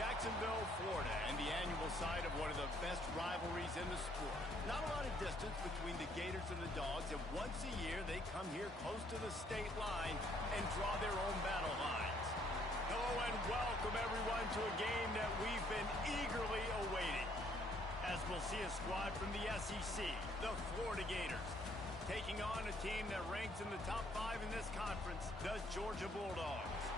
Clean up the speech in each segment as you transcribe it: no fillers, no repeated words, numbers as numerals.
Jacksonville, Florida, and the annual site of one of the best rivalries in the sport. Not a lot of distance between the Gators and the Dogs, and once a year they come here close to the state line and draw their own battle lines. Hello and welcome everyone to a game that we've been eagerly awaiting, as we'll see a squad from the SEC, the Florida Gators, taking on a team that ranks in the top 5 in this conference, the Georgia Bulldogs.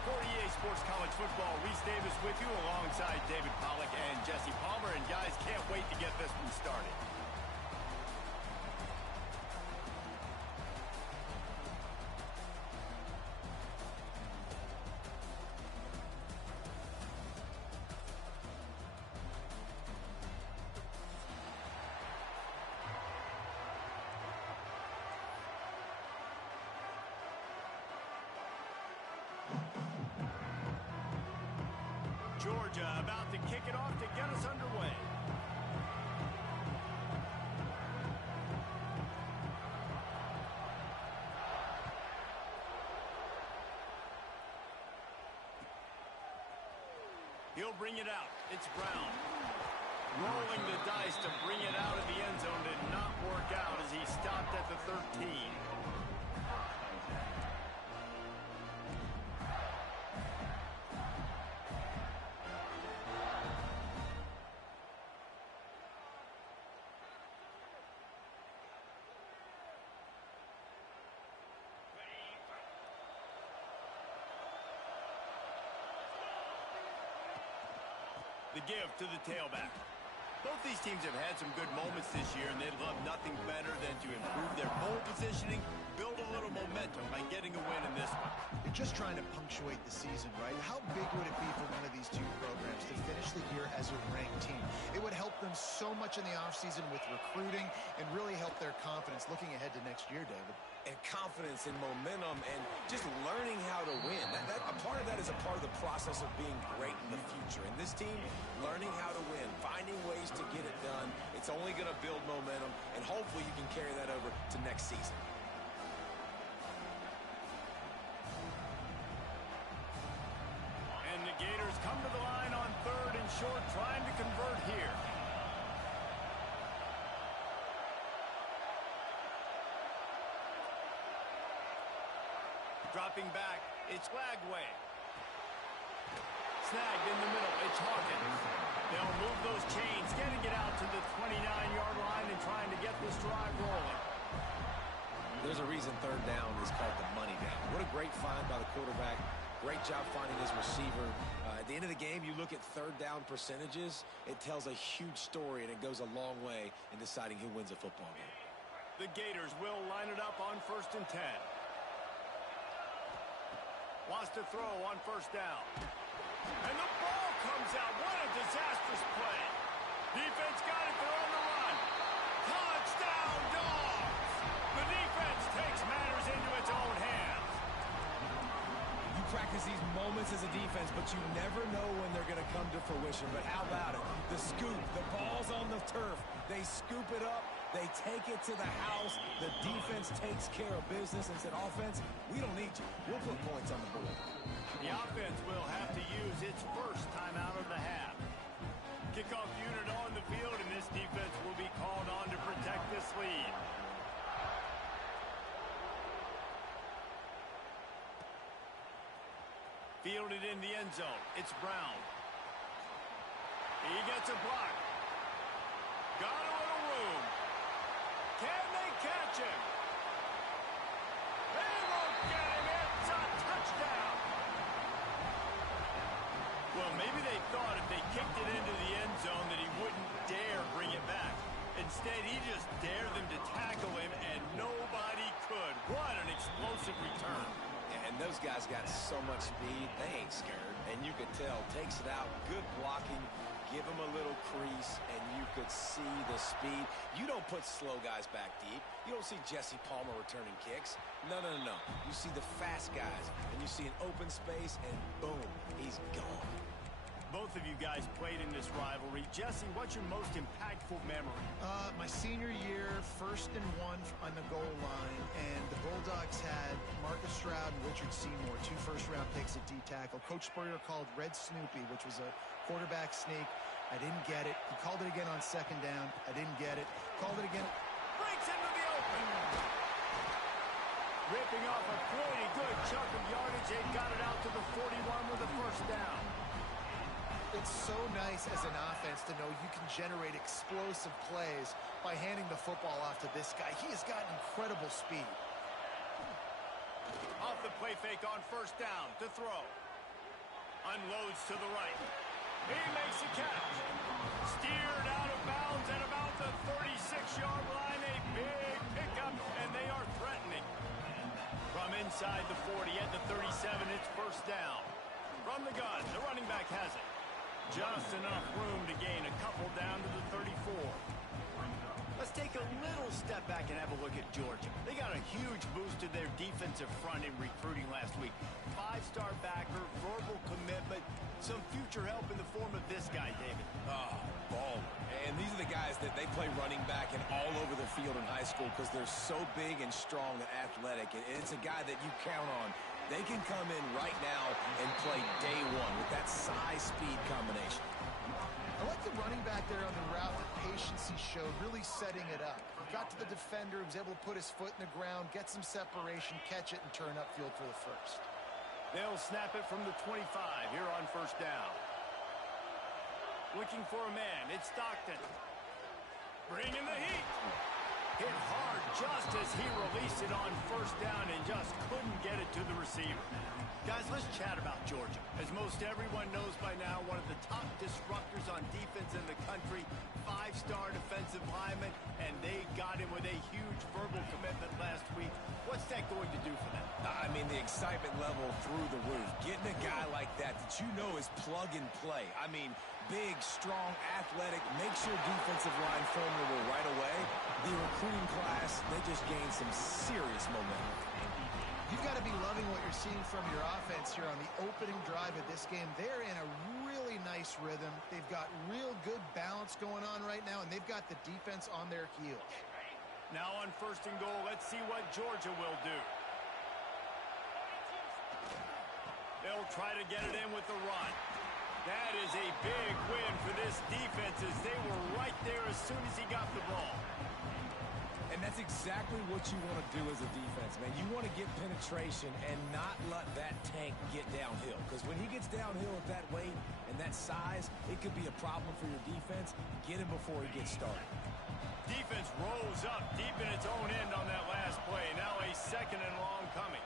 For EA Sports College Football, Reese Davis with you alongside David Pollack and Jesse Palmer. And guys, can't wait to get this one started. Georgia about to kick it off to get us underway. He'll bring it out. It's Brown. Rolling the dice to bring it out of the end zone did not work out as he stopped at the 13. The give to the tailback. Both these teams have had some good moments this year, and they'd love nothing better than to improve their goal positioning, build a little momentum by getting a win in this one. You're just trying to punctuate the season, right? How big would it be for one of these two programs to finish the year as a ranked team? It would help them so much in the offseason with recruiting and really help their confidence looking ahead to next year, David. And confidence and momentum and just learning how to win. A part of that is a part of the process of being great in the future. And this team, learning how to win, finding ways to get it done. It's only going to build momentum, and hopefully you can carry that over to next season. And the Gators come to the line on 3rd and short, trying to convert here. Dropping back, it's Lagway. Snagged in the middle, it's Hawkins. They'll move those chains, getting it out to the 29-yard line and trying to get this drive rolling. There's a reason 3rd down is called the money down. What a great find by the quarterback. Great job finding his receiver. At the end of the game, you look at 3rd down percentages. It tells a huge story, and it goes a long way in deciding who wins a football game. The Gators will line it up on 1st and 10. Wants to throw on 1st down. And the ball comes out. What a disastrous play. Defense got it. They're on the run. Touchdown, Dogs. The defense takes matters into its own hands. You practice these moments as a defense, but you never know when they're going to come to fruition. But how about it? The scoop. The ball's on the turf. They scoop it up. They take it to the house. The defense takes care of business and said, offense, we don't need you. We'll put points on the board. The offense will have to use its first timeout of the half. Kickoff unit on the field, and this defense will be called on to protect this lead. Fielded in the end zone. It's Brown. He gets a block. Got a little room. Can they catch him? They won't get him. It's a touchdown. Well, maybe they thought if they kicked it into the end zone that he wouldn't dare bring it back. Instead, he just dared them to tackle him, and nobody could. What an explosive return. And those guys got so much speed, they ain't scared. And you could tell, takes it out, good blocking, give him a little crease, and you could see the speed. You don't put slow guys back deep. You don't see Jesse Palmer returning kicks. No. You see the fast guys, and you see an open space, and boom, he's gone. Both of you guys played in this rivalry. Jesse, what's your most impactful memory? My senior year, 1st and 1 on the goal line, and the Bulldogs had Marcus Stroud and Richard Seymour, 2 first-round picks at D-tackle. Coach Spurrier called Red Snoopy, which was a quarterback sneak. I didn't get it. He called it again on 2nd down. I didn't get it. Called it again. Breaks into the open. Ripping off a pretty good chunk of yardage. They got it out to the 41 with a 1st down. It's so nice as an offense to know you can generate explosive plays by handing the football off to this guy. He has got incredible speed. Off the play fake on 1st down to throw. Unloads to the right. He makes a catch. Steered out of bounds at about the 36-yard line. A big pickup, and they are threatening. From inside the 40 at the 37, it's 1st down. From the gun, the running back has it. Just enough room to gain a couple down to the 34. Let's take a little step back and have a look at Georgia. They got a huge boost to their defensive front in recruiting last week. 5-star backer, verbal commitment, some future help in the form of this guy, David. Baller. And these are the guys that they play running back and all over the field in high school because they're so big and strong and athletic. And it's a guy that you count on. They can come in right now and play day one with that size-speed combination. I like the running back there on the route, the patience he showed, really setting it up. He got to the defender, was able to put his foot in the ground, get some separation, catch it, and turn upfield for the 1st. They'll snap it from the 25 here on 1st down. Looking for a man, it's Stockton. Bringing the heat. Hit hard just as he released it on 1st down and just couldn't get it to the receiver. Guys, let's chat about Georgia. As most everyone knows by now, one of the top disruptors on defense in the country, 5-star defensive lineman, and they got him with a huge verbal commitment last week. What's that going to do for them? I mean, the excitement level through the roof. Getting a guy like that you know is plug and play. I mean, big, strong, athletic, makes your defensive line formidable right away. The recruiting class, they just gained some serious momentum. You've got to be loving what you're seeing from your offense here on the opening drive of this game. They're in a really nice rhythm. They've got real good balance going on right now, and they've got the defense on their heels. Now on 1st and goal, let's see what Georgia will do. They'll try to get it in with the run. That is a big win for this defense as they were right there as soon as he got the ball. And that's exactly what you want to do as a defense, man. You want to get penetration and not let that tank get downhill. Because when he gets downhill at that weight and that size, it could be a problem for your defense. Get him before he gets started. Defense rolls up deep in its own end on that last play. Now a 2nd and long coming.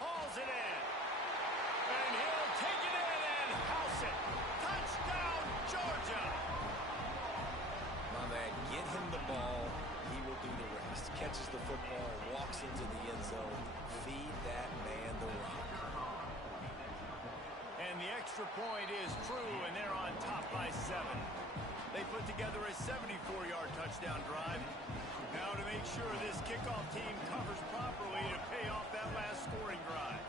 Hauls it in. And he'll take it in and house it. Touchdown, Georgia. My man, get him the ball. He will do the rest. Catches the football, walks into the end zone. Feed that man the rock. And the extra point is true, and they're on top by 7. They put together a 74-yard touchdown drive. Now to make sure this kickoff team covers properly to pay off that last scoring drive.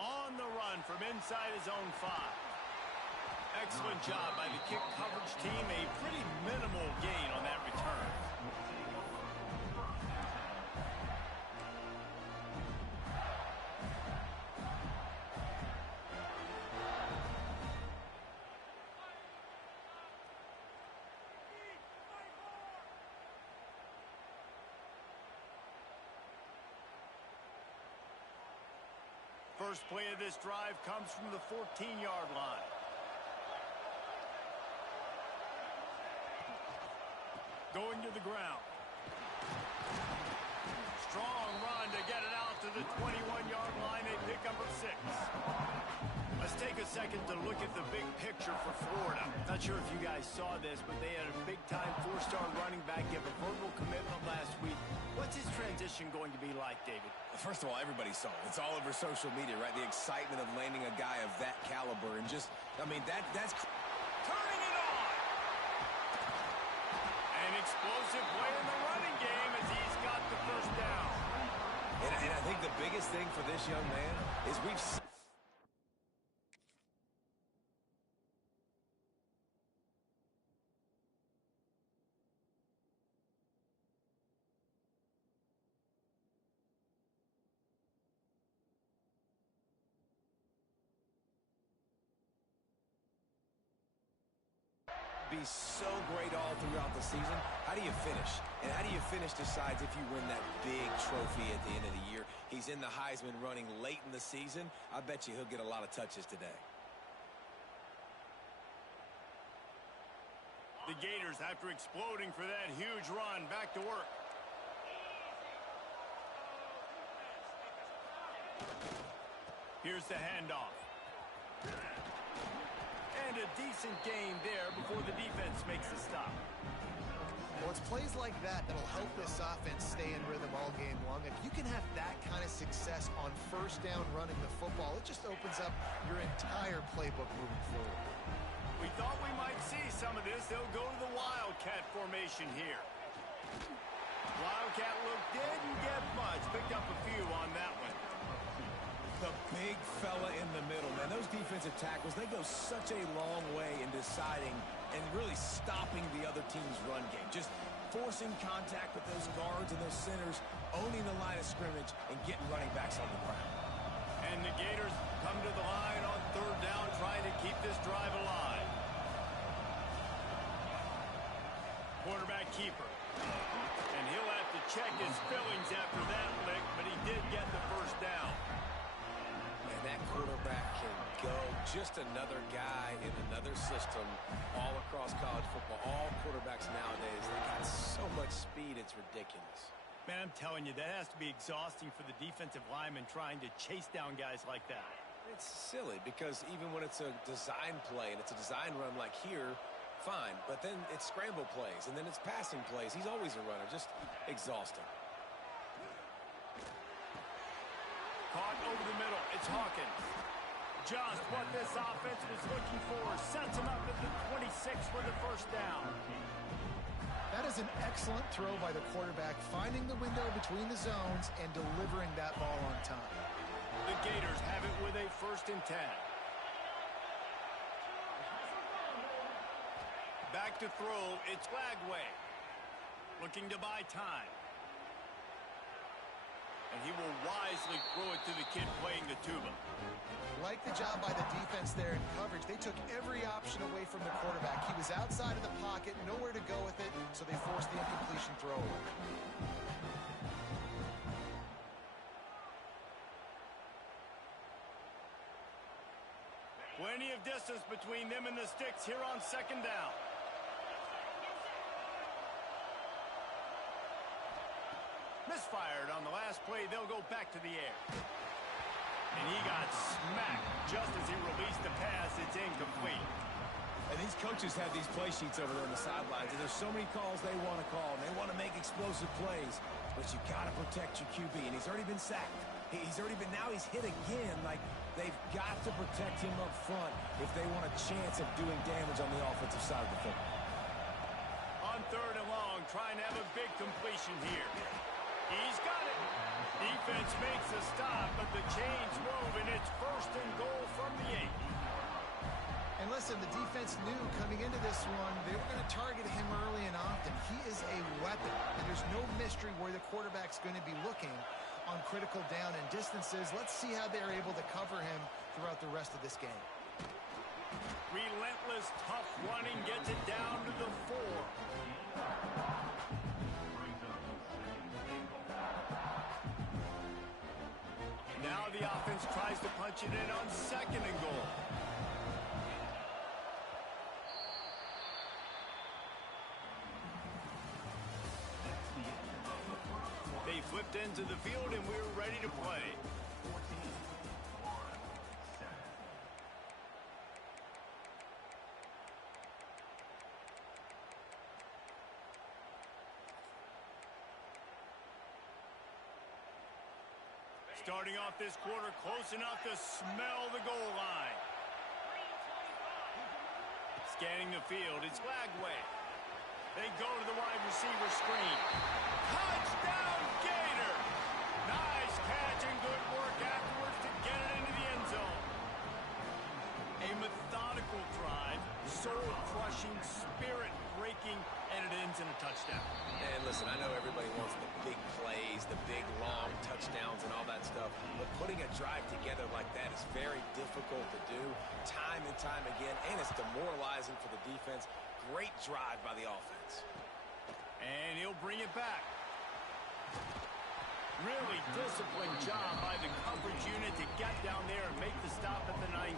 On the run from inside his own 5. Excellent job by the kick coverage team. A pretty minimal gain on that return. First play of this drive comes from the 14-yard line. Going to the ground. Strong run to get it out to the 21-yard line. A pickup of 6. Let's take a second to look at the big picture for Florida. Not sure if you guys saw this, but they had a big-time 4-star running back give a verbal commitment last week. What's his transition going to be like, David? First of all, everybody saw it. It's all over social media, right? The excitement of landing a guy of that caliber and just, I mean, that's... Turning it on! An explosive play in the running game as he's got the 1st down. And I think the biggest thing for this young man is we've seen be so great all throughout the season. How do you finish? And how do you finish decides if you win that big trophy at the end of the year. He's in the Heisman running late in the season. I bet you he'll get a lot of touches today. The Gators, after exploding for that huge run, back to work. Here's the handoff. And a decent gain there before the defense makes the stop. Well, it's plays like that that'll help this offense stay in rhythm all game long. If you can have that kind of success on first down running the football, it just opens up your entire playbook moving forward. We thought we might see some of this. They'll go to the Wildcat formation here. Wildcat look didn't get much. Picked up a few on that one. The big fella in the middle, man. Those defensive tackles, they go such a long way in deciding and really stopping the other team's run game. Just forcing contact with those guards and those centers, owning the line of scrimmage, and getting running backs on the ground. And the Gators come to the line on third down, trying to keep this drive alive. Quarterback keeper. And he'll have to check his fillings after that lick, but he did get the first down. And that quarterback can go. Just another guy in another system all across college football. All quarterbacks nowadays, they got so much speed, it's ridiculous. Man, I'm telling you, that has to be exhausting for the defensive lineman trying to chase down guys like that. It's silly because even when it's a design play and it's a design run like here, fine. But then it's scramble plays and then it's passing plays. He's always a runner. Just exhausting. Caught over the middle. It's Hawkins. Just what this offense was looking for. Sets him up at the 26 for the first down. That is an excellent throw by the quarterback, finding the window between the zones and delivering that ball on time. The Gators have it with a 1st and 10. Back to throw. It's Flagway. Looking to buy time. And he will wisely throw it to the kid playing the tuba. Like the job by the defense there in coverage. They took every option away from the quarterback. He was outside of the pocket, nowhere to go with it, so they forced the incompletion throw. Plenty of distance between them and the sticks here on 2nd down. Misfired on the last play. They'll go back to the air. And he got smacked just as he released the pass. It's incomplete. And these coaches have these play sheets over there on the sidelines, and there's so many calls they want to call, and they want to make explosive plays. But you got to protect your QB, and he's already been sacked. Now he's hit again. Like, they've got to protect him up front if they want a chance of doing damage on the offensive side of the football. On 3rd and long, trying to have a big completion here. He's got it. Defense makes a stop, but the chains move, and it's 1st and goal from the 8. And listen, the defense knew coming into this one, they were going to target him early and often. He is a weapon, and there's no mystery where the quarterback's going to be looking on critical down and distances. Let's see how they're able to cover him throughout the rest of this game. Relentless, tough running gets it down to the 4. Now the offense tries to punch it in on 2nd and goal. They flipped into the field and we're ready to play. Starting off this quarter close enough to smell the goal line. Scanning the field, it's Flagway. They go to the wide receiver screen. Touchdown, Gator! Nice spirit breaking, and it ends in a touchdown. And listen, I know everybody wants the big plays, the big, long touchdowns and all that stuff, but putting a drive together like that is very difficult to do time and time again, and it's demoralizing for the defense. Great drive by the offense. And he'll bring it back. Really disciplined job by the coverage unit to get down there and make the stop at the 19.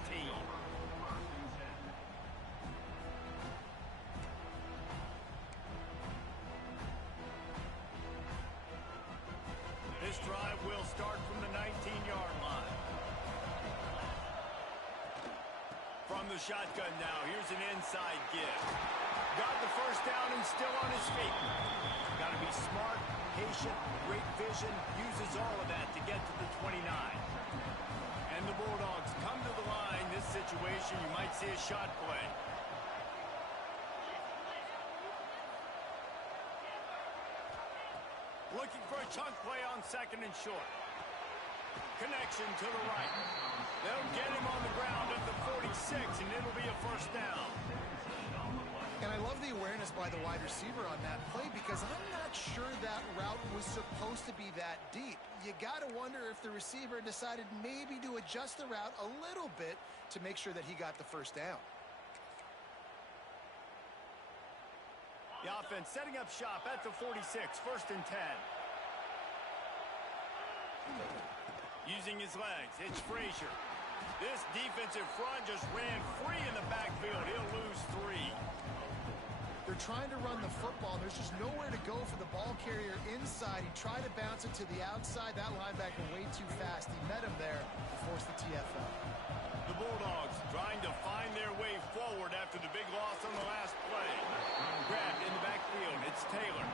This drive will start from the 19-yard line. From the shotgun now, here's an inside give. Got the first down and still on his feet. Got to be smart, patient, great vision, uses all of that to get to the 29. And the Bulldogs come to the line. This situation, you might see a shot play. Looking for a chunk play on second and short. Connection to the right. They'll get him on the ground at the 46, and it'll be a first down. And I love the awareness by the wide receiver on that play because I'm not sure that route was supposed to be that deep. You got to wonder if the receiver decided maybe to adjust the route a little bit to make sure that he got the first down. The offense setting up shop at the 46, first and 10. Using his legs, it's Frazier. This defensive front just ran free in the backfield. He'll lose 3. They're trying to run the football. There's just nowhere to go for the ball carrier inside. He tried to bounce it to the outside. That linebacker way too fast. He met him there to force the TFL. The Bulldogs trying to find their way forward after the big loss on the last play. Grabbed in the backfield. It's Taylor.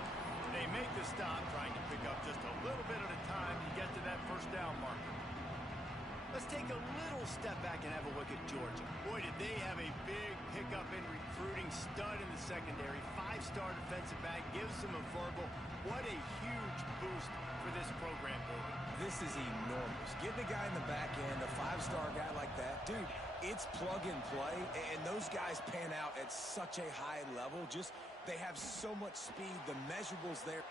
They make the stop, trying to pick up just a little bit at a time to get to that first down marker. Let's take a little step back and have a look at Georgia. Boy, did they have a big pickup in recruiting. Stud in the secondary. 5-star defensive back. Gives them a verbal. What a huge boost for this program, Boy. This is enormous. Getting a guy in the back end, a 5-star guy like that, dude, it's plug and play, and those guys pan out at such a high level. Just, they have so much speed. The measurables there.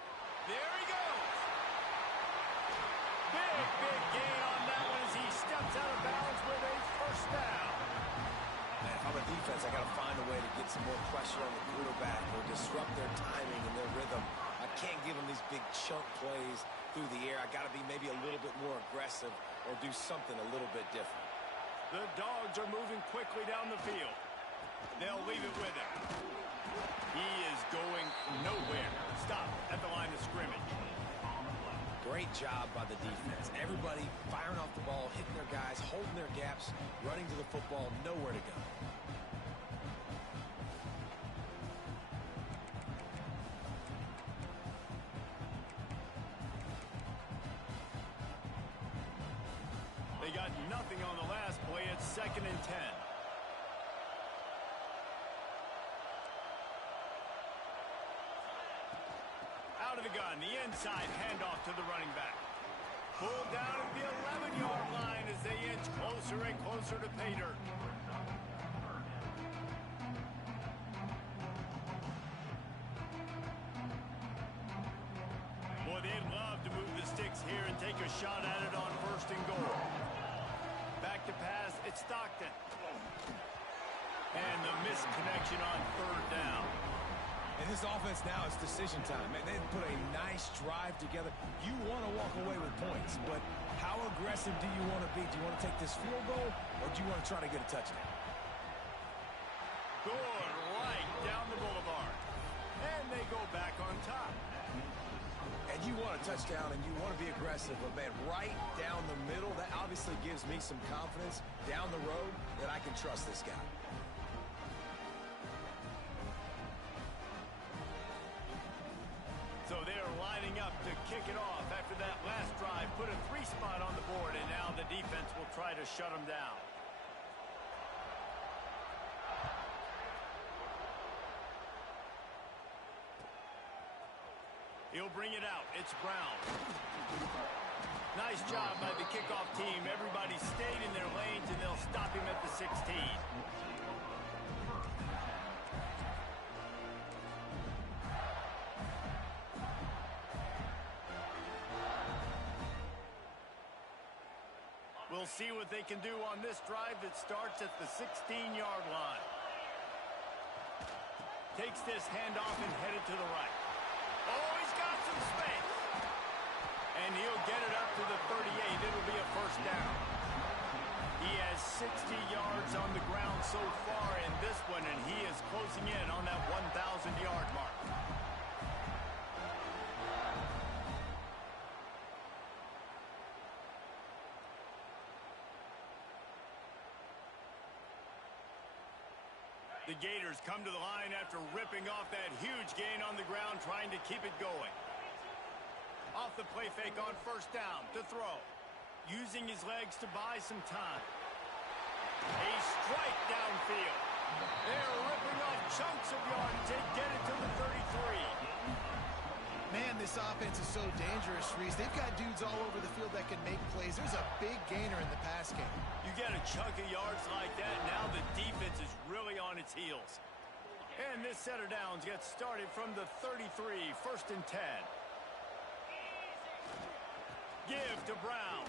There he goes. Big gain on that one as he steps out of bounds with a first down. Man, if I'm a defense, I got to find a way to get some more pressure on the quarterback or disrupt their timing and their rhythm. I can't give them these big chunk plays through the air. I got to be maybe a little bit more aggressive or do something a little bit different. The Dogs are moving quickly down the field. They'll leave it with him. He is going nowhere. Stop at the line of scrimmage. Great job by the defense. Everybody firing off the ball, hitting their guys, holding their gaps, running to the football, nowhere to go. They got nothing on the last play. It's second and 10. Out of the gun, the inside handoff to the running back. Pulled down at the 11-yard line as they inch closer and closer to pay dirt. Boy, they'd love to move the sticks here and take a shot at it on first and goal. Back to pass, it's Stockton. And the missed connection on third down. And this offense now is decision time. Man, they put a nice drive together. You want to walk away with points, but how aggressive do you want to be? Do you want to take this field goal, or do you want to try to get a touchdown? Good right down the boulevard. And they go back on top. And you want a touchdown, and you want to be aggressive, but, man, right down the middle, that obviously gives me some confidence down the road that I can trust this guy. So they're lining up to kick it off after that last drive. Put a 3-spot on the board, and now the defense will try to shut them down. He'll bring it out. It's Brown. Nice job by the kickoff team. Everybody stayed in their lanes, and they'll stop him at the 16. We'll see what they can do on this drive that starts at the 16-yard line. Takes this handoff and headed to the right. Oh, he's got some space. And he'll get it up to the 38. It'll be a first down. He has 60 yards on the ground so far in this one, and he is closing in on that 1,000-yard mark. The Gators come to the line after ripping off that huge gain on the ground, trying to keep it going. Off the play fake on first down to throw. Using his legs to buy some time. A strike downfield. They're ripping off chunks of yards to get it to the 33. Man, this offense is so dangerous, Reese. They've got dudes all over the field that can make plays. There's a big gainer in the pass game. You get a chunk of yards like that, now the defense is really on its heels. And this set of downs gets started from the 33, first and 10. Give to Brown.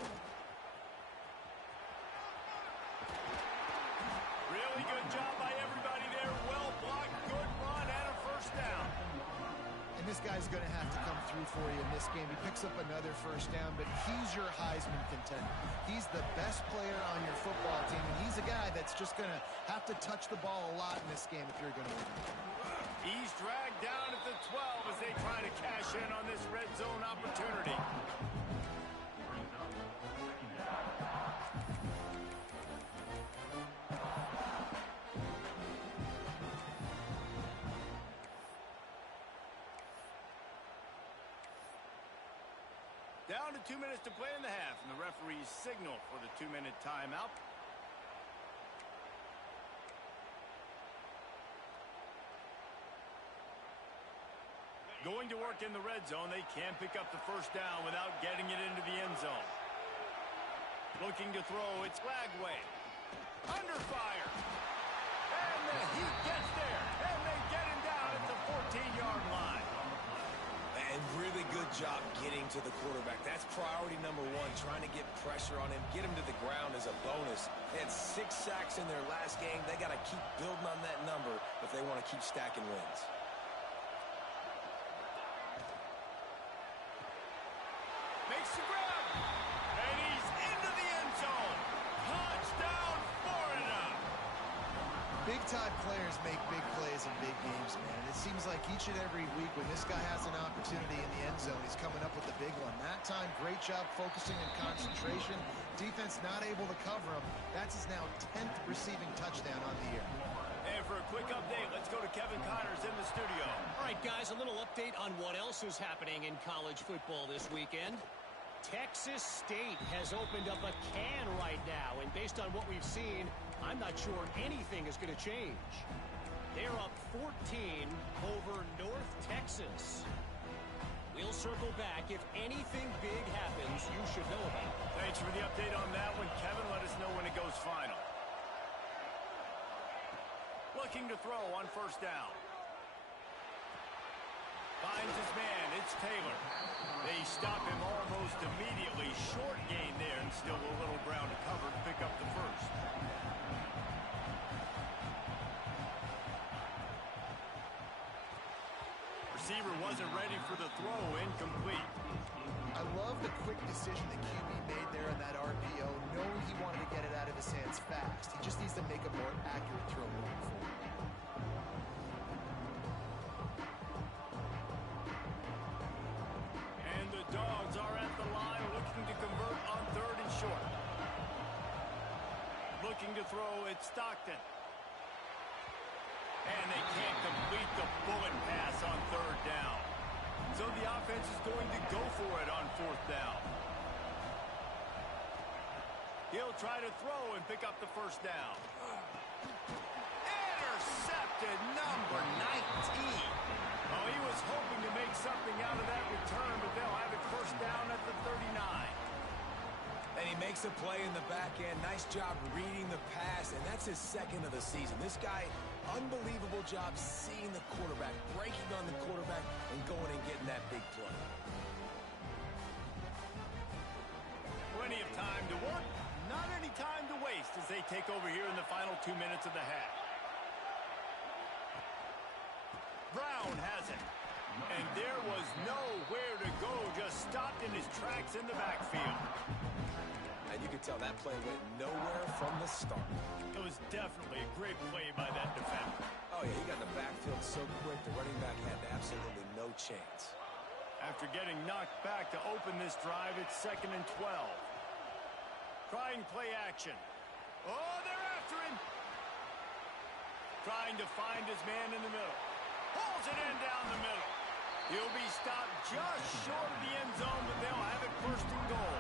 Really good job by everybody there. Well blocked, good run, and a first down. And this guy's going to have to come through for you in this game. He picks up another first down, but he's your Heisman contender. He's the best player on your football team, and he's a guy that's just going to have to touch the ball a lot in this game if you're going to win. He's dragged down at the 12 as they try to cash in on this red zone opportunity. Down to 2 minutes to play in the half, and the referee's signal for the 2-minute timeout. Going to work in the red zone, they can pick up the first down without getting it into the end zone. Looking to throw, it's Lagway. Under fire. And the Heat gets there, and they get him down at the 14-yard line. And really good job getting to the quarterback. That's priority number one, trying to get pressure on him, get him to the ground as a bonus. They had 6 sacks in their last game. They got to keep building on that number if they want to keep stacking wins. Makes the grab, and he's into the end zone. Touchdown, Florida. Big-time players make big plays in big games, man. It seems like each and every week when this guy has an opportunity in the end zone, he's coming up with the big one. That time, great job focusing and concentration. Defense not able to cover him. That's his now 10th receiving touchdown on the year. And for a quick update, let's go to Kevin Connors in the studio. All right, guys, a little update on what else is happening in college football this weekend. Texas State has opened up a can right now, and based on what we've seen, I'm not sure anything is going to change. They're up 14 over North Texas. We'll circle back. If anything big happens, you should know about it. Thanks for the update on that one, Kevin. Let us know when it goes final. Looking to throw on first down. Finds his man. It's Taylor. They stop him almost immediately. Short gain there, and still a little ground to cover to pick up the first. Receiver wasn't ready for the throw. Incomplete. I love the quick decision that QB made there on that RPO, knowing he wanted to get it out of his hands fast. He just needs to make a more accurate throw moving forward. And the Dogs are at the line looking to convert on 3rd and short. Looking to throw, it's Stockton. And they can't complete the bullet pass on 3rd down. So the offense is going to go for it on 4th down. He'll try to throw and pick up the first down. Intercepted, number 19. Oh, he was hoping to make something out of that return, but they'll have it first down at the 39. And he makes a play in the back end. Nice job reading the pass, and that's his 2nd of the season. This guy, unbelievable job seeing the quarterback, breaking on the quarterback, and going and getting that big play. Plenty of time to work. take over here in the final 2 minutes of the half. Brown has it. And there was nowhere to go, just stopped in his tracks in the backfield. And you could tell that play went nowhere from the start. It was definitely a great play by that defender. Oh, yeah, he got in the backfield so quick, the running back had absolutely no chance. After getting knocked back to open this drive, it's 2nd and 12. Trying play action. Oh, they're after him. Trying to find his man in the middle. Pulls it in down the middle. He'll be stopped just short of the end zone, but they'll have it 1st and goal.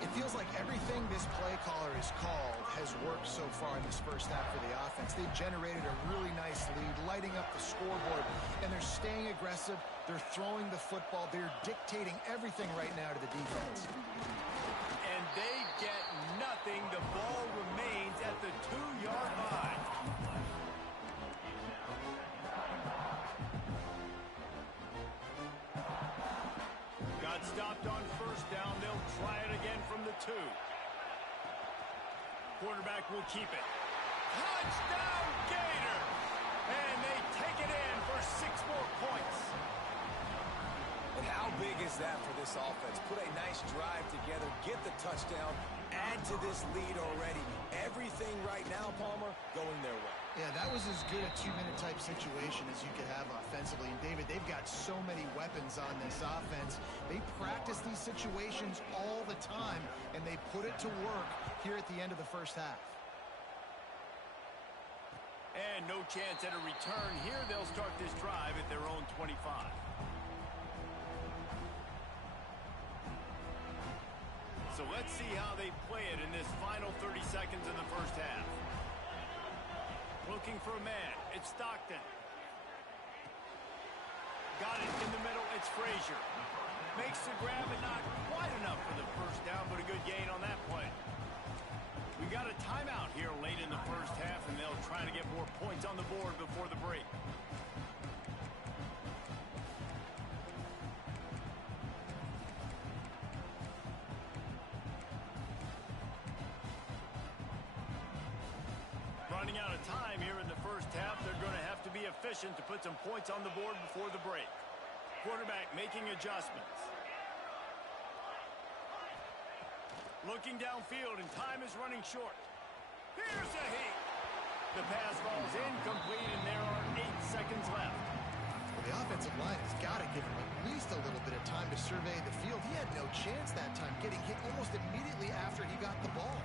It feels like everything this play caller has called has worked so far in this first half for the offense. They've generated a really nice lead, lighting up the scoreboard, and they're staying aggressive. They're throwing the football. They're dictating everything right now to the defense. And they get nothing. The ball remains at the 2-yard line. Got stopped on 1st down. They'll try it again from the 2. Quarterback will keep it. Touchdown, Gator! And they take it in for 6 more points. And how big is that for this offense? Put a nice drive together, get the touchdown, add to this lead already. Everything right now, Palmer, going their way. Yeah, that was as good a 2-minute type situation as you could have offensively. And, David, they've got so many weapons on this offense. They practice these situations all the time, and they put it to work here at the end of the first half. And no chance at a return here. They'll start this drive at their own 25. So let's see how they play it in this final 30 seconds of the first half. Looking for a man. It's Stockton. Got it in the middle. It's Frazier. Makes the grab and not quite enough for the first down, but a good gain on that play. We got a timeout here late in the first half, and they'll try to get more points on the board before the break. Running out of time here in the first half. They're going to have to be efficient to put some points on the board before the break. Quarterback making adjustments. Looking downfield, and time is running short. Here's a heat. The pass falls incomplete, and there are 8 seconds left. Well, the offensive line has got to give him at least a little bit of time to survey the field. He had no chance that time, getting hit almost immediately after he got the ball.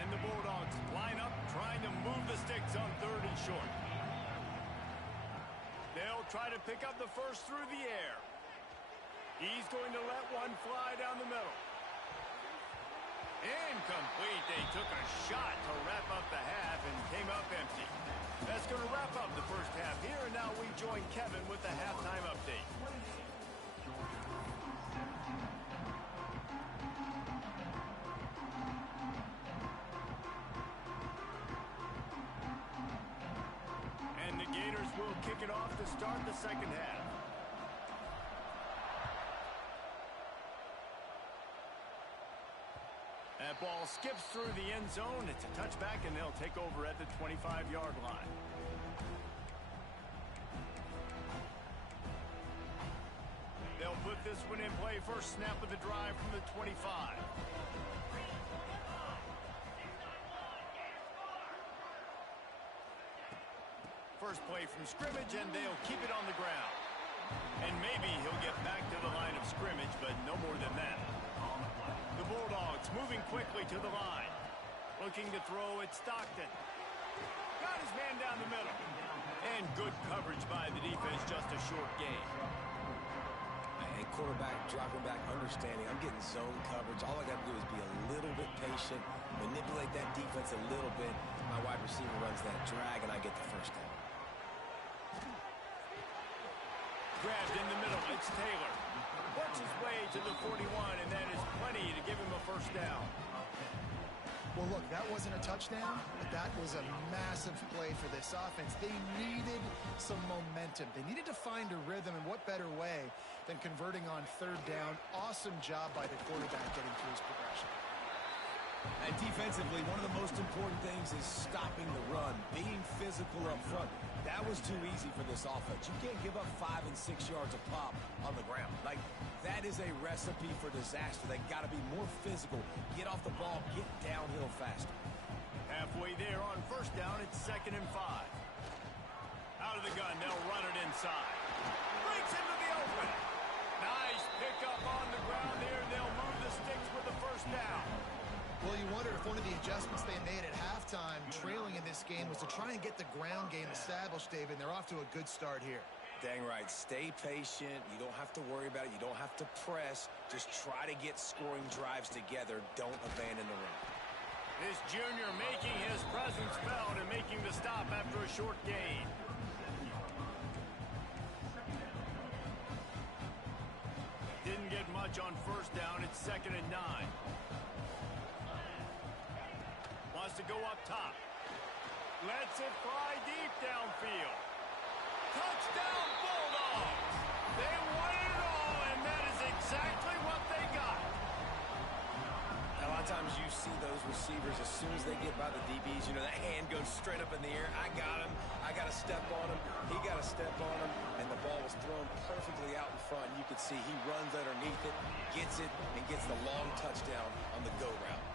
And the Bulldogs line up, trying to move the sticks on 3rd and short. They'll try to pick up the first through the air. He's going to let one fly down the middle. Incomplete. They took a shot to wrap up the half and came up empty. That's going to wrap up the first half here, and now we join Kevin with the halftime update. And the Gators will kick it off to start the second half. That ball skips through the end zone. It's a touchback, and they'll take over at the 25-yard line. They'll put this one in play. First snap of the drive from the 25. First play from scrimmage, and they'll keep it on the ground. And maybe he'll get back to the line of scrimmage, but no more than that. The Bulldogs moving quickly to the line. Looking to throw at Stockton. Got his man down the middle. And good coverage by the defense, just a short gain. And quarterback dropping back, understanding I'm getting zone coverage. All I got to do is be a little bit patient, manipulate that defense a little bit. My wide receiver runs that drag, and I get the first down. Grabbed in the middle. It's Taylor. Works his way to the 41, and that is plenty to give him a first down. Well, look, that wasn't a touchdown, but that was a massive play for this offense. They needed some momentum. They needed to find a rhythm, and what better way than converting on third down. Awesome job by the quarterback getting through his progression. And defensively, one of the most important things is stopping the run, being physical up front. That was too easy for this offense. You can't give up 5 and 6 yards a pop on the ground. Like, that is a recipe for disaster. They got to be more physical, get off the ball, get downhill faster. Halfway there on first down, it's 2nd and 5. Out of the gun, they'll run it inside. Breaks into the open. Nice pickup on the ground here. They'll move the sticks with the first down. Well, you wondered if one of the adjustments they made at halftime, trailing in this game, was to try and get the ground game established, David, and they're off to a good start here. Dang right. Stay patient. You don't have to worry about it. You don't have to press. Just try to get scoring drives together. Don't abandon the run. This junior making his presence felt and making the stop after a short gain. Didn't get much on first down. It's 2nd and 9. Wants to go up top. Lets it fly deep downfield. Touchdown Bulldogs! They won it all, and that is exactly what they got. A lot of times you see those receivers, as soon as they get by the DBs, you know, that hand goes straight up in the air. I got him. I got to step on him. He got to step on him. And the ball was thrown perfectly out in front. You can see he runs underneath it, gets it, and gets the long touchdown on the go route.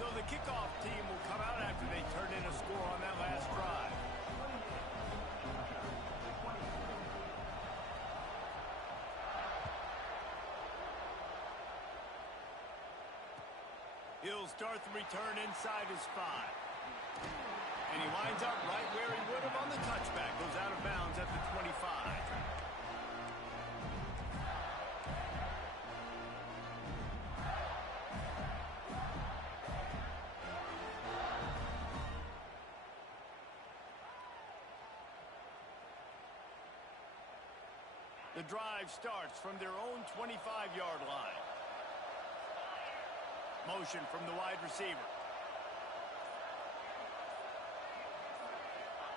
So the kickoff team will come out after they turn in a score on that last drive. He'll start the return inside his 5. And he winds up right where he would have on the touchback. Goes out of bounds at the 25. The drive starts from their own 25-yard line. Motion from the wide receiver.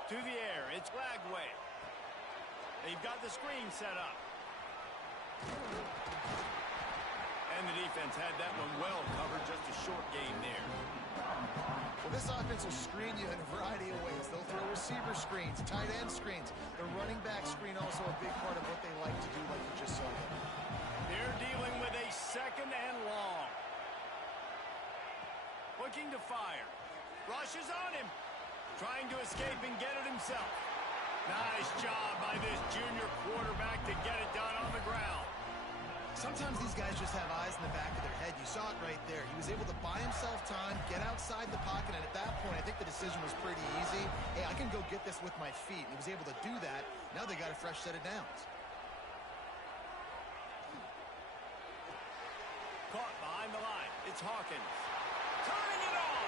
To the air, it's Lagway. They've got the screen set up. And the defense had that one well covered, just a short gain there. Well, this offense will screen you in a variety of ways. They'll throw receiver screens, tight end screens. The running back screen also a big part of what they like to do, like you just saw there. They're dealing with a 2nd and long. Looking to fire. Rushes on him. Trying to escape and get it himself. Nice job by this junior quarterback to get it done on the ground. Sometimes these guys just have eyes in the back of their head. You saw it right there. He was able to buy himself time, get outside the pocket, and at that point, I think the decision was pretty easy. Hey, I can go get this with my feet. And he was able to do that. Now they got a fresh set of downs. Caught behind the line. It's Hawkins. Turning it on.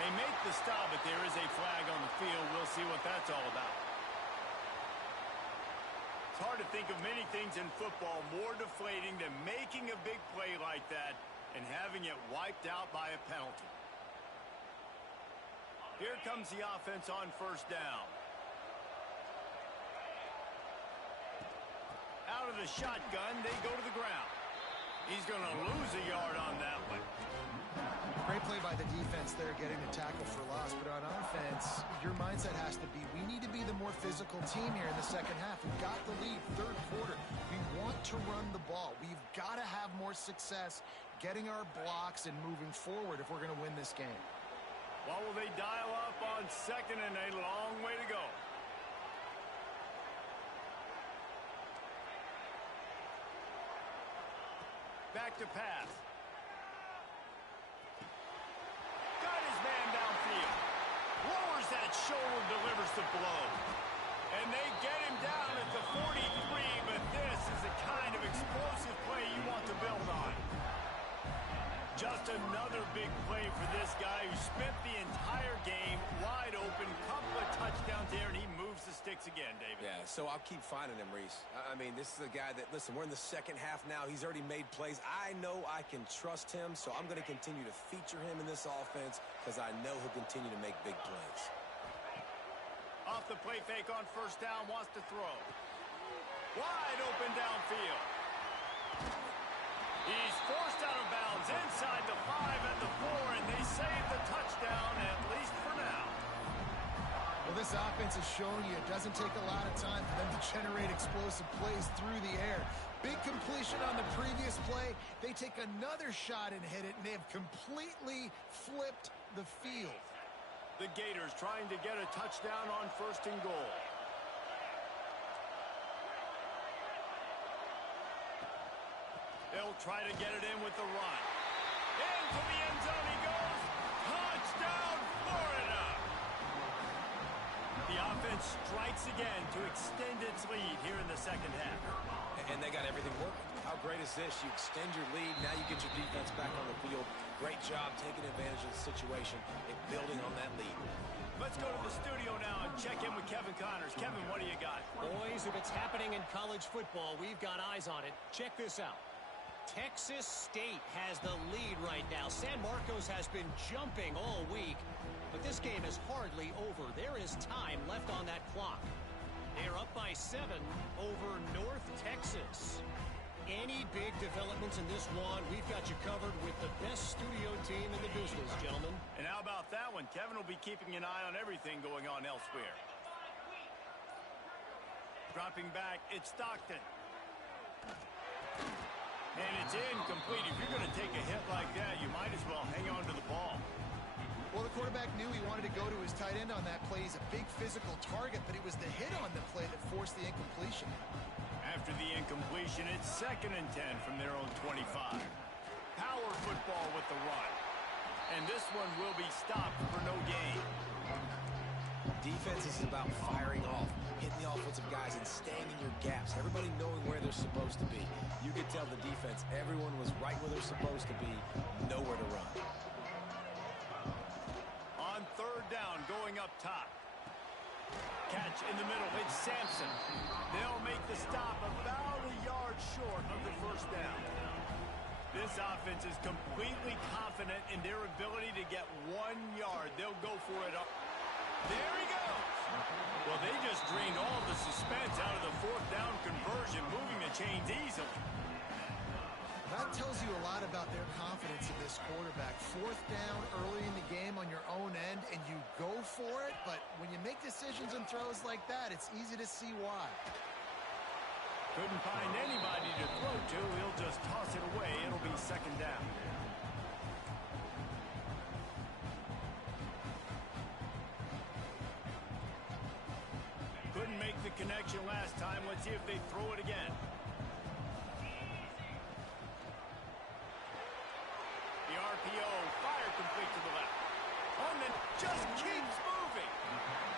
They make the stop, but there is a flag on the field. We'll see what that's all about. It's hard to think of many things in football more deflating than making a big play like that and having it wiped out by a penalty. Here comes the offense on first down. Out of the shotgun, they go to the ground. He's going to lose a yard on that one. Great play by the defense there, getting the tackle for loss. But on offense, your mindset has to be, we need to be the more physical team here in the second half. We've got the lead, third quarter. We want to run the ball. We've got to have more success getting our blocks and moving forward if we're going to win this game. What will they dial up on 2nd and a long way to go? Back to pass. Got his man downfield. Lowers that shoulder, delivers the blow. And they get him down at the 43, but this is the kind of explosive play you want to build on. Just another big play for this guy who spent the entire game wide open. Couple of touchdowns there, and he moves the sticks fix again, David. Yeah, so I'll keep finding him, Reese. I mean, this is a guy that, listen, we're in the second half now. He's already made plays. I know I can trust him, so I'm going to continue to feature him in this offense because I know he'll continue to make big plays. Off the play fake on first down, wants to throw. Wide open downfield. He's forced out of bounds inside the 5 and the 4, and they save the touchdown, at least for now. Well, this offense is showing you it doesn't take a lot of time for them to generate explosive plays through the air. Big completion on the previous play. They take another shot and hit it, and they have completely flipped the field. The Gators trying to get a touchdown on 1st and goal. They'll try to get it in with the run. Into the end zone he goes. Touchdown, Florida! The offense strikes again to extend its lead here in the second half. And they got everything working. How great is this? You extend your lead. Now you get your defense back on the field. Great job taking advantage of the situation and building on that lead. Let's go to the studio now and check in with Kevin Connors. Kevin, what do you got? Boys, if it's happening in college football, we've got eyes on it. Check this out. Texas State has the lead right now. San Marcos has been jumping all week, but this game is hardly over. There is time left on that clock. They're up by 7 over North Texas. Any big developments in this one, we've got you covered with the best studio team in the business, gentlemen. And how about that one? Kevin will be keeping an eye on everything going on elsewhere. Dropping back, it's Stockton. And it's incomplete. If you're going to take a hit like that, you might as well hang on to the ball. Well, the quarterback knew he wanted to go to his tight end on that play. He's a big physical target, but it was the hit on the play that forced the incompletion. After the incompletion, it's 2nd and 10 from their own 25. Power football with the run. And this one will be stopped for no gain. Defense is about firing off, hitting the offensive guys and staying in your gaps. Everybody knowing where they're supposed to be. You could tell the defense, everyone was right where they're supposed to be, nowhere to run. On 3rd down, going up top. Catch in the middle, it's Sampson. They'll make the stop about a yard short of the 1st down. This offense is completely confident in their ability to get 1 yard. They'll go for it up. There he goes. Well, they just drained all the suspense out of the 4th down conversion, moving the chains easily. That tells you a lot about their confidence in this quarterback. 4th down early in the game on your own end, and you go for it, but when you make decisions and throws like that, it's easy to see why. Couldn't find anybody to throw to. He'll just toss it away. It'll be 2nd down. Couldn't make the connection last time. Let's see if they throw it again. The RPO, fire complete to the left. Herman just keeps moving.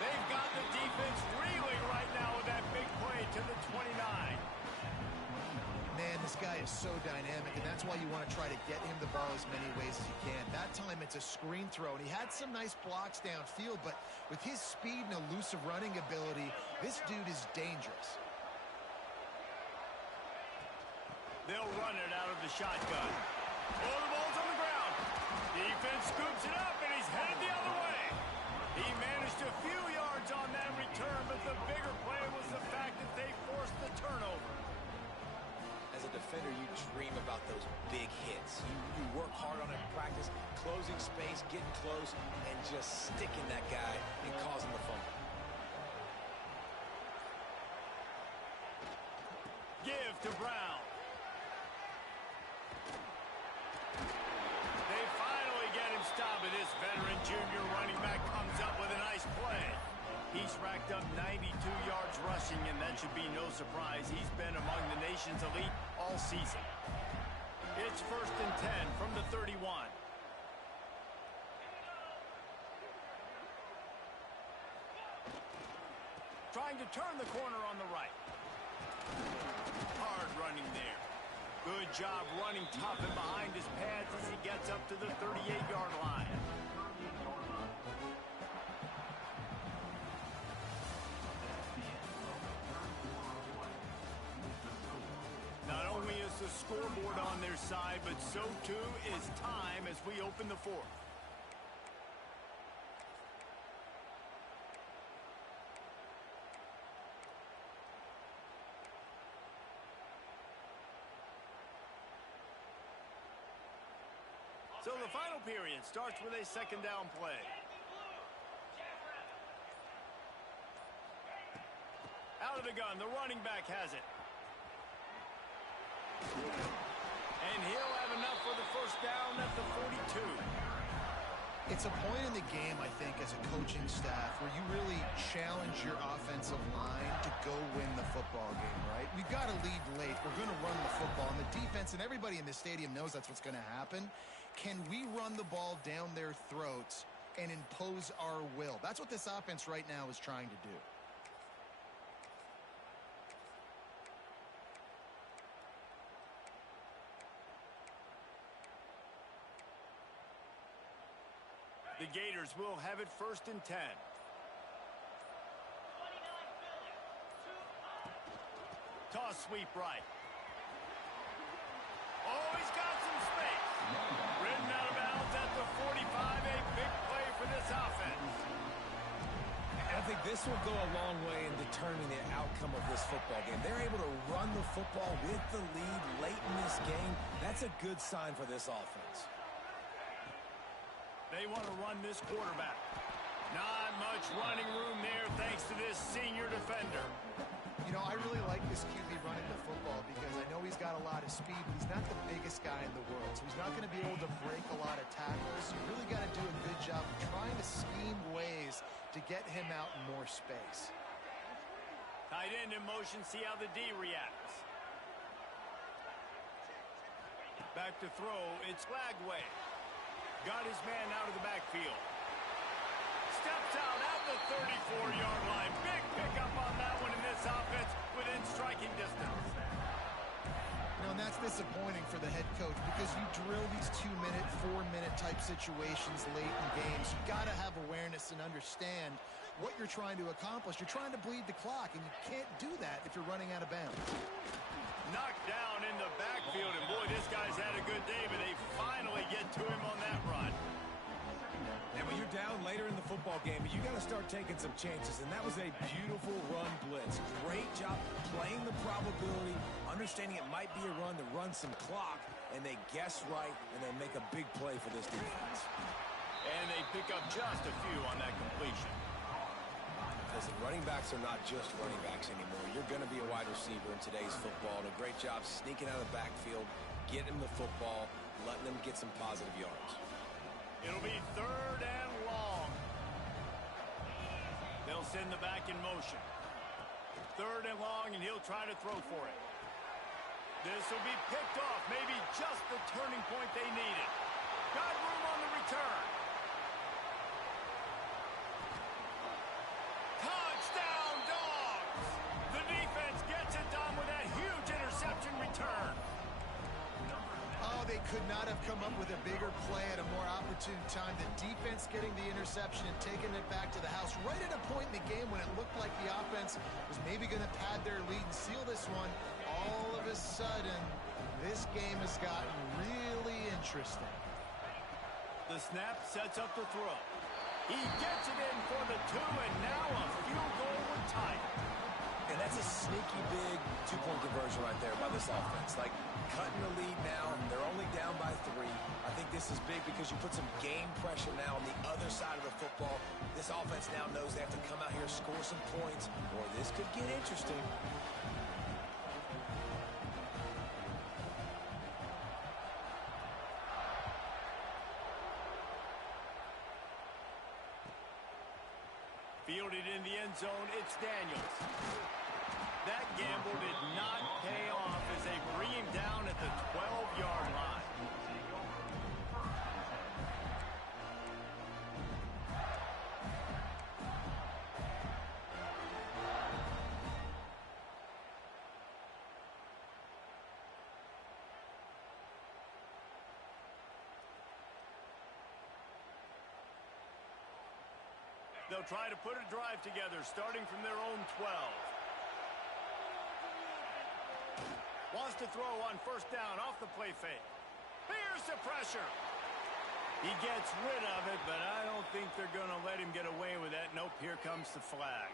They've got the defense reeling right now with that big play to the 29. Man, this guy is so dynamic, and that's why you want to try to get him the ball as many ways as you can. That time it's a screen throw, and he had some nice blocks downfield, but with his speed and elusive running ability, this dude is dangerous. They'll run it out of the shotgun. Oh, the ball's on the ground. Defense scoops it up, and he's headed the other way. He managed a few yards on that return, but the bigger play was the fact that they forced the turnover. As a defender, you dream about those big hits. You work hard on it in practice, closing space, getting close, and just sticking that guy and causing the fumble. Give to Brown. They finally get him stopped, but this veteran junior running back comes up with a nice play. He's racked up 92 yards rushing, and that should be no surprise. He's been among the nation's elite all season. It's 1st and 10 from the 31. Trying to turn the corner on the right. Hard running there. Good job running tough and behind his pads as he gets up to the 38-yard line. scoreboard on their side, but so too is time as we open the fourth. So the final period starts with a second down play. Out of the gun, the running back has it. And he'll have enough for the first down at the 42. It's a point in the game, I think, as a coaching staff where you really challenge your offensive line to go win the football game, right? We've got to lead late. We're going to run the football. And the defense and everybody in the stadium knows that's what's going to happen. Can we run the ball down their throats and impose our will? That's what this offense right now is trying to do. The Gators will have it first and 10. Toss sweep right. Oh, he's got some space. Ridden out of bounds at the 45. A big play for this offense. I think this will go a long way in determining the outcome of this football game. They're able to run the football with the lead late in this game. That's a good sign for this offense. They want to run this quarterback. Not much running room there thanks to this senior defender. You know, I really like this QB running the football because I know he's got a lot of speed, but he's not the biggest guy in the world. So he's not going to be able to break a lot of tackles. You really got to do a good job of trying to scheme ways to get him out in more space. Tight end in motion, see how the D reacts. Back to throw, it's Lagway. Got his man out of the backfield. Steps out at the 34-yard line. Big pickup on that one in this offense within striking distance. You know, and that's disappointing for the head coach because you drill these 2-minute, 4-minute type situations late in games. You got to have awareness and understand what you're trying to accomplish. You're trying to bleed the clock, and you can't do that if you're running out of bounds. Knocked down in the backfield, and boy, this guy's had a good day, but they finally get to him on that run. And when you're down later in the football game, you got to start taking some chances, and that was a beautiful run blitz. Great job playing the probability, understanding it might be a run to run some clock, and they guess right, and they make a big play for this defense. And they pick up just a few on that completion. Listen, running backs are not just running backs anymore. You're going to be a wide receiver in today's football. And a great job sneaking out of the backfield, getting the football, letting them get some positive yards. It'll be third and long. They'll send the back in motion. Third and long, and he'll try to throw for it. This will be picked off. Maybe just the turning point they needed. Got room on the return. Touchdown, Dogs! The defense gets it done with that huge interception return. Oh, they could not have come up with a bigger play at a more opportune time. The defense getting the interception and taking it back to the house right at a point in the game when it looked like the offense was maybe going to pad their lead and seal this one. All of a sudden, this game has gotten really interesting. The snap sets up the throw. He gets it in for the 2, and now a field goal would tie it. And that's a sneaky big two-point conversion right there by this offense. Like, cutting the lead now. They're only down by 3. I think this is big because you put some game pressure now on the other side of the football. This offense now knows they have to come out here, score some points, or this could get interesting. Fielded in the end zone, it's Daniels. That gamble did not pay off as they bring him down at the 12-yard line. They'll try to put a drive together, starting from their own 12. Wants to throw on first down off the play fake. Here's the pressure. He gets rid of it, but I don't think they're going to let him get away with that. Nope, here comes the flag.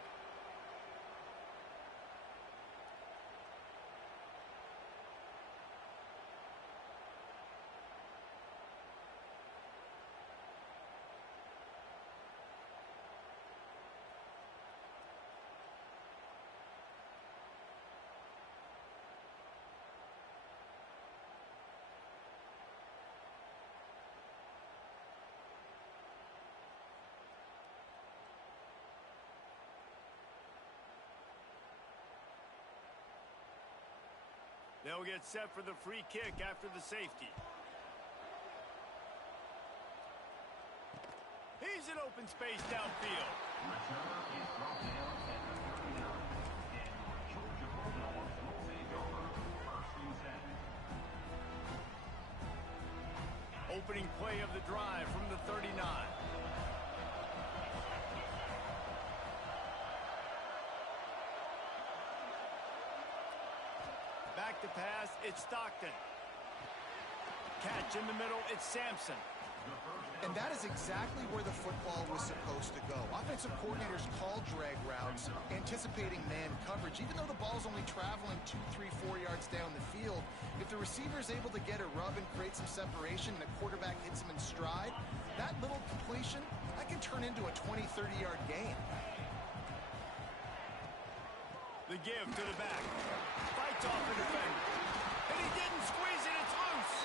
They'll get set for the free kick after the safety. He's in open space downfield. Opening play of the drive from the 39. Back to pass, it's Stockton. Catch in the middle, it's Sampson. And that is exactly where the football was supposed to go. Offensive coordinators call drag routes, anticipating man coverage. Even though the ball's only traveling 2, 3, 4 yards down the field, if the receiver is able to get a rub and create some separation and the quarterback hits him in stride, that little completion, that can turn into a 20, 30-yard gain. The give to the back. Fights off the defender. And he didn't squeeze it, it's loose.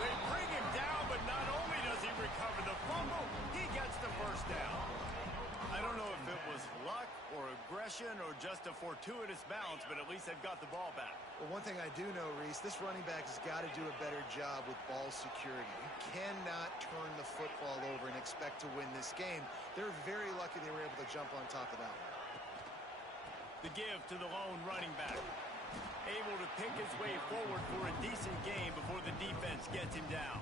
They bring him down, but not only does he recover the fumble, he gets the first down. I don't know if it was luck or aggression or just a fortuitous bounce, but at least they've got the ball back. Well, one thing I do know, Reese, this running back has got to do a better job with ball security. You cannot turn the football over and expect to win this game. They're very lucky they were able to jump on top of that one. The give to the lone running back. Able to pick his way forward for a decent game before the defense gets him down.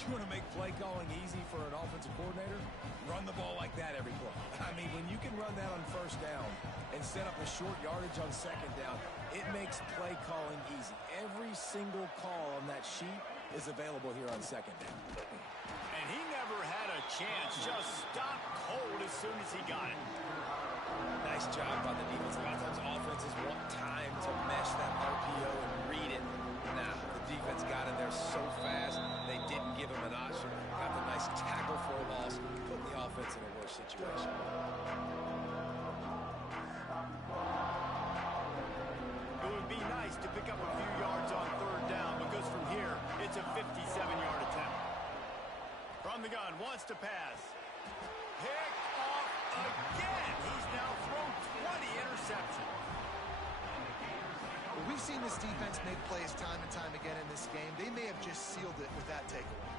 You want to make play calling easy for an offensive coordinator? Run the ball like that every play. I mean, when you can run that on first down and set up a short yardage on second down, it makes play calling easy. Every single call on that sheet is available here on second down. And he never had a chance. Just stopped cold as soon as he got it. Nice job by the defense. A lot of times offenses want time to mesh that RPO and read it. Nah, the defense got in there so fast, they didn't give him an option. Got the nice tackle for a loss, putting the offense in a worse situation. It would be nice to pick up a few yards on third down, because from here, it's a 57-yard attempt. From the gun, wants to pass. Picked off again. He's now thrown 20 interceptions. Well, we've seen this defense make plays time and time again in this game. They may have just sealed it with that takeaway.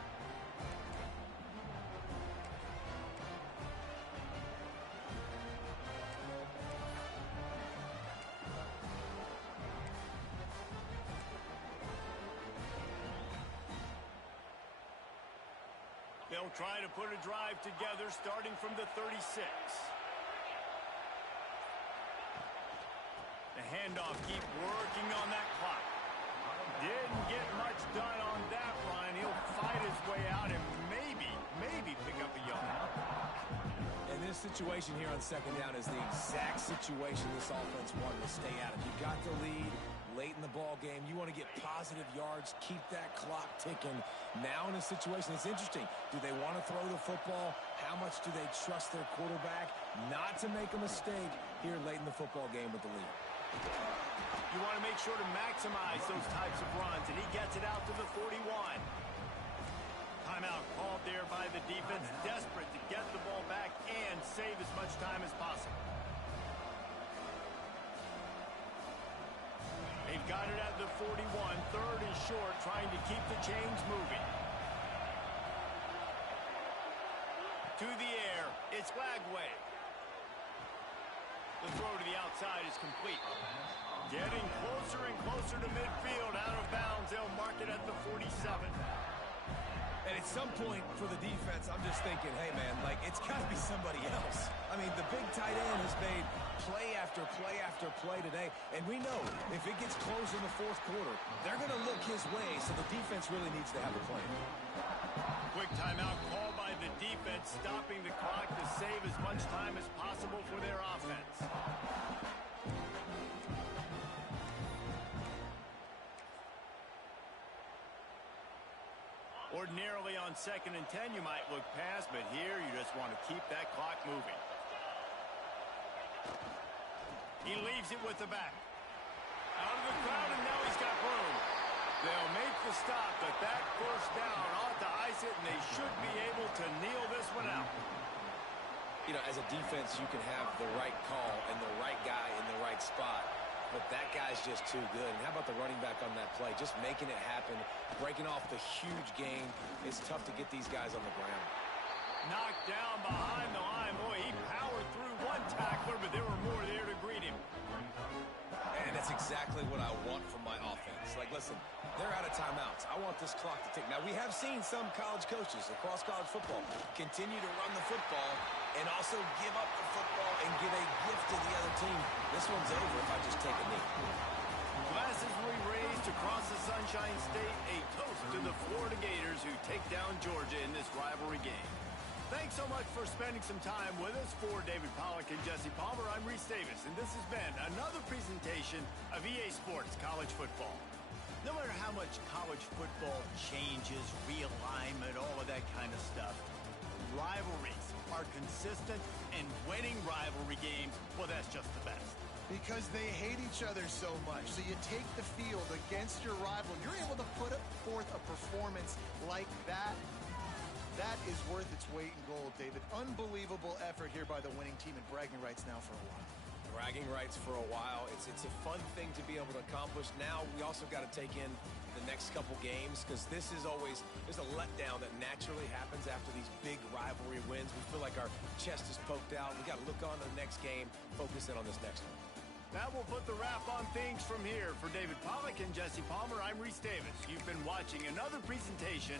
They'll try to put a drive together starting from the 36. The handoff, keep working on that clock. Didn't get much done on that run. He'll fight his way out and maybe pick up a yard. And this situation here on second down is the exact situation this offense wanted to stay out of. You got the lead late in the ball game. You want to get positive yards, keep that clock ticking. Now in a situation, it's interesting. Do they want to throw the football? How much do they trust their quarterback not to make a mistake here late in the football game with the lead? You want to make sure to maximize those types of runs, and he gets it out to the 41. Timeout called there by the defense, desperate to get the ball back and save as much time as possible. They've got it at the 41, third and short, trying to keep the chains moving. To the air, it's Lagway. The throw to the outside is complete. Getting closer and closer to midfield, out of bounds. They'll mark it at the 47. And at some point for the defense, I'm just thinking, hey, man, like, it's got to be somebody else. I mean, the big tight end has made play after play after play today. And we know if it gets close in the fourth quarter, they're going to look his way, so the defense really needs to have a plan. Quick timeout called by the defense, stopping the clock to save as much time as possible for their offense. Ordinarily on 2nd and 10, you might look past, but here you just want to keep that clock moving. He leaves it with the back. Out of the crowd, and now he's got room. They'll make the stop, but that first down ought to ice it, and they should be able to kneel this one out. You know, as a defense, you can have the right call and the right guy in the right spot, but that guy's just too good. And how about the running back on that play? Just making it happen, breaking off the huge gain. It's tough to get these guys on the ground. Knocked down behind the line. Boy, he powered through one tackler, but there were more there to greet him. And that's exactly what I want from my offense. Like, listen, they're out of timeouts. I want this clock to tick. Now, we have seen some college coaches across college football continue to run the football and also give up the football and give a gift to the other team. This one's over if I just take a knee. Glasses will be raised across the Sunshine State. A toast to the Florida Gators who take down Georgia in this rivalry game. Thanks so much for spending some time with us. For David Pollack and Jesse Palmer, I'm Reese Davis, and this has been another presentation of EA Sports College Football. No matter how much college football changes, realignment, all of that kind of stuff, rivalries are consistent, and winning rivalry games, well, that's just the best. Because they hate each other so much. So you take the field against your rival. You're able to put forth a performance like that. That is worth its weight in gold, David. Unbelievable effort here by the winning team, and bragging rights now for a while. Bragging rights for a while. It's a fun thing to be able to accomplish. Now we also got to take in the next couple games, because this is always, there's a letdown that naturally happens after these big rivalry wins. We feel like our chest is poked out. We got to look on to the next game, focus in on this next one. That will put the wrap on things from here. For David Pollack and Jesse Palmer, I'm Reese Davis. You've been watching another presentation